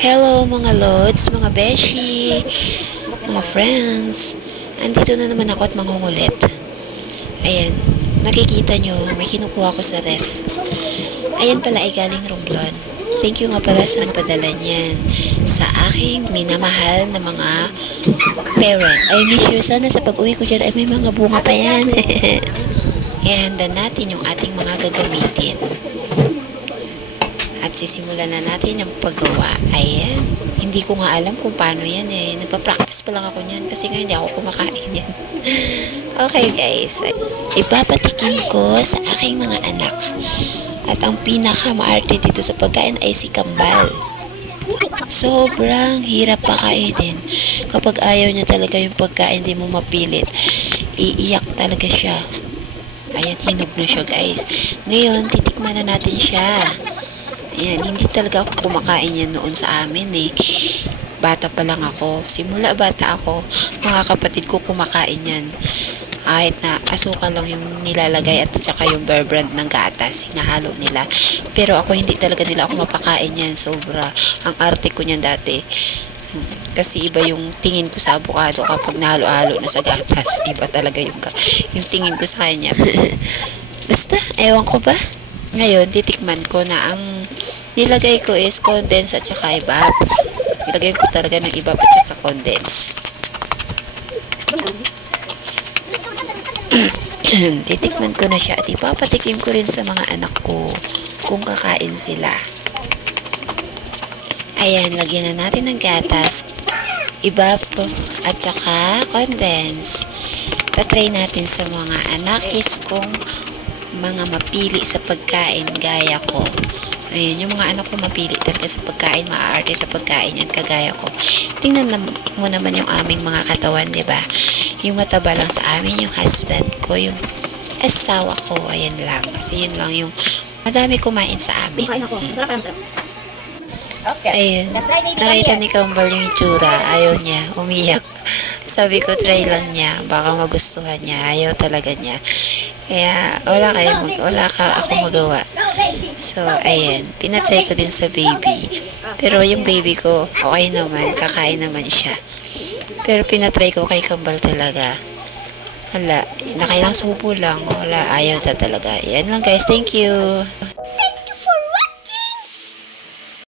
Hello mga lods, mga beshi, mga friends. Andito na naman ako at mangungulit. Ayan, nakikita nyo, may kinukuha ko sa ref. Ayan pala ay galing Romblon. Thank you nga pala sa nagpadala niyan sa aking minamahal na mga parent. I miss you. Sana sa pag-uwi ko dyan ay may mga bunga pa yan. Ihanda natin yung ating mga gagamitin. At sisimulan na natin yung paggawa. Ayan. Hindi ko nga alam kung paano yan eh. Nagpa-practice pa lang ako niyan kasi nga hindi ako kumakain yan. Okay guys. Ipapatikim ko sa aking mga anak. At ang pinaka-maarte dito sa pagkain ay si Kambal. Sobrang hirap pakainin. Kapag ayaw niya talaga yung pagkain, di mo mapilit. Iiyak talaga siya. Ayan, hinog na siya guys. Ngayon, titikman na natin siya. Ayan, hindi talaga ako kumakain yan noon sa amin eh. Bata pa lang ako. Simula bata ako, mga kapatid ko kumakain yan. Kahit na asukal lang yung nilalagay at saka yung Bear Brand ng gatas, hinahalo nila. Pero ako hindi talaga nila ako mapakain yan. Sobra. Ang arte ko niyan dati. Kasi iba yung tingin ko sa avocado kapag nahalo-halo na sa gatas. Iba talaga yung tingin ko sa kanya. Basta, ewan ko ba? Ngayon, titikman ko na ang nilagay ko is condense at saka evap. Nilagay ko talaga ng evap at saka condense. Titikman ko na siya at ipapatikim ko rin sa mga anak ko kung kakain sila. Ayan, lagyan na natin ng gatas, evap at saka condense. Tatry natin sa mga anak is kung mga mapili sa pagkain gaya ko. Ayan, yung mga anak ko mapili talaga sa pagkain, maaarte sa pagkain yan kagaya ko. Tingnan mo naman yung aming mga katawan, di ba? Yung mataba lang sa amin, yung husband ko, yung asawa ko, ayan lang. Kasi yun lang yung madami kumain sa amin. Ayun, nakita ni Kambal yung itsura, ayaw niya, umiyak. Sabi ko, try lang niya, baka magustuhan niya, ayaw talaga niya. Kaya, wala ka ako magawa. So, ayan, pinatry ko din sa baby. Pero yung baby ko, okay naman, kakain naman siya. Pero pinatry ko kay Kambal talaga. Wala, nakailang subo lang, wala, ayaw na talaga. Yan lang guys, thank you.